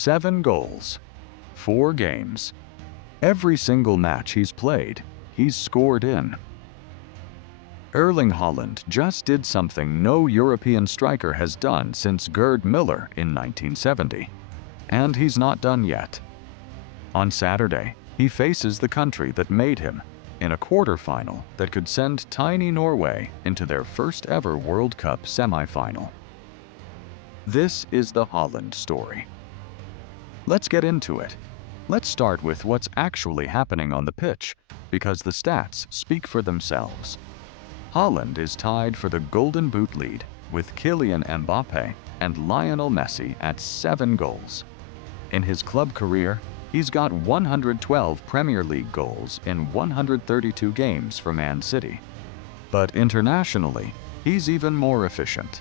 7 goals, 4 games. Every single match he's played, he's scored in. Erling Haaland just did something no European striker has done since Gerd Müller in 1970. And he's not done yet. On Saturday, he faces the country that made him in a quarterfinal that could send tiny Norway into their first ever World Cup semifinal. This is the Haaland story. Let's get into it. Let's start with what's actually happening on the pitch, because the stats speak for themselves. Haaland is tied for the Golden Boot lead with Kylian Mbappe and Lionel Messi at 7 goals. In his club career, he's got 112 Premier League goals in 132 games for Man City. But internationally, he's even more efficient.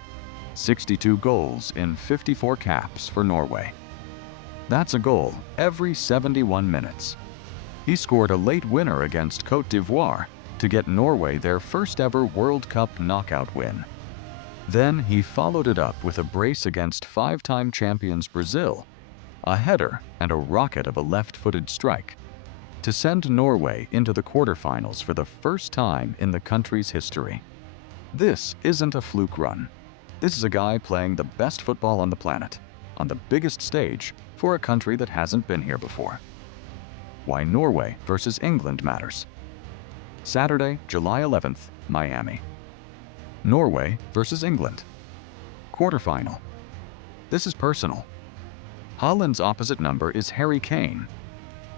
62 goals in 54 caps for Norway. That's a goal every 71 minutes. He scored a late winner against Côte d'Ivoire to get Norway their first ever World Cup knockout win. Then he followed it up with a brace against 5-time champions Brazil, a header and a rocket of a left-footed strike, to send Norway into the quarterfinals for the first time in the country's history. This isn't a fluke run. This is a guy playing the best football on the planet, on the biggest stage for a country that hasn't been here before. Why Norway versus England matters. Saturday, July 11th, Miami. Norway versus England. Quarterfinal. This is personal. Haaland's opposite number is Harry Kane,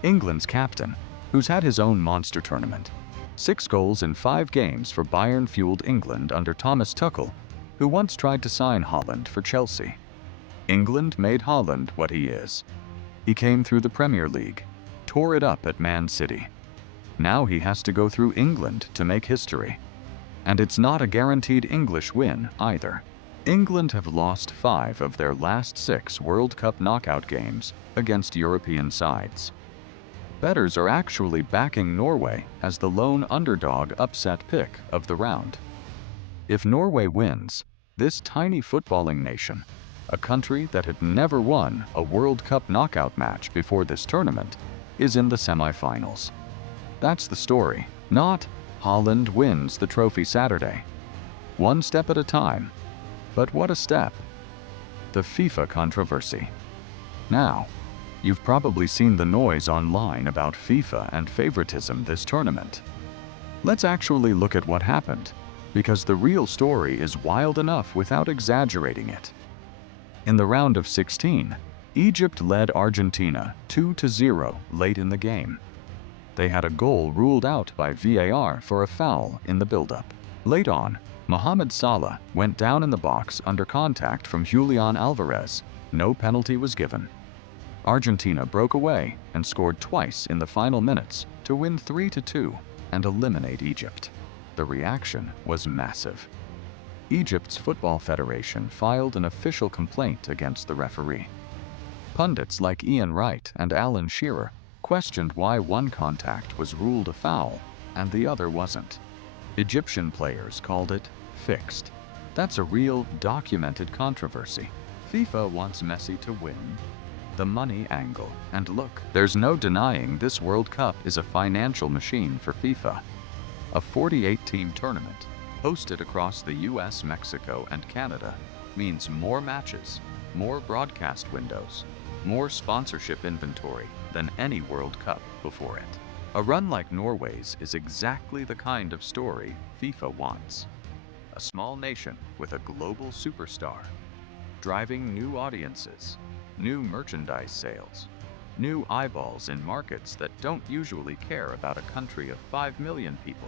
England's captain, who's had his own monster tournament. 6 goals in 5 games for Bayern-fueled England under Thomas Tuchel, who once tried to sign Haaland for Chelsea. England made Haaland what he is. He came through the Premier League, tore it up at Man City. Now he has to go through England to make history. And it's not a guaranteed English win either. England have lost 5 of their last 6 World Cup knockout games against European sides. Bettors are actually backing Norway as the lone underdog upset pick of the round. If Norway wins, this tiny footballing nation, a country that had never won a World Cup knockout match before this tournament, is in the semifinals. That's the story, not Haaland wins the trophy Saturday. One step at a time. But what a step. The FIFA controversy. Now, you've probably seen the noise online about FIFA and favoritism this tournament. Let's actually look at what happened, because the real story is wild enough without exaggerating it. In the round of 16, Egypt led Argentina 2-0 late in the game. They had a goal ruled out by VAR for a foul in the build-up. Late on, Mohamed Salah went down in the box under contact from Julian Alvarez. No penalty was given. Argentina broke away and scored twice in the final minutes to win 3-2 and eliminate Egypt. The reaction was massive. Egypt's Football Federation filed an official complaint against the referee. Pundits like Ian Wright and Alan Shearer questioned why one contact was ruled a foul and the other wasn't. Egyptian players called it fixed. That's a real, documented controversy. FIFA wants Messi to win. The money angle. And look, there's no denying this World Cup is a financial machine for FIFA. A 48-team tournament, hosted across the US, Mexico, and Canada, means more matches, more broadcast windows, more sponsorship inventory than any World Cup before it. A run like Norway's is exactly the kind of story FIFA wants. A small nation with a global superstar, driving new audiences, new merchandise sales, new eyeballs in markets that don't usually care about a country of 5 million people.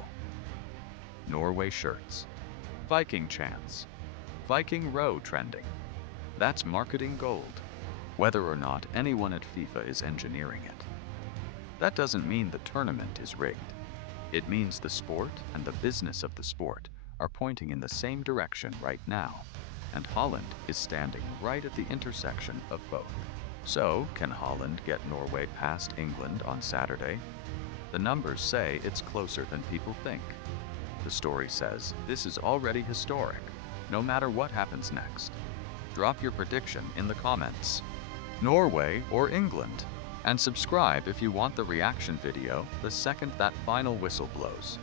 Norway shirts, Viking chants, Viking row trending. That's marketing gold, whether or not anyone at FIFA is engineering it. That doesn't mean the tournament is rigged. It means the sport and the business of the sport are pointing in the same direction right now, and Haaland is standing right at the intersection of both. So, can Haaland get Norway past England on Saturday? The numbers say it's closer than people think. The story says this is already historic, no matter what happens next. Drop your prediction in the comments. Norway, or England. And subscribe if you want the reaction video the second that final whistle blows.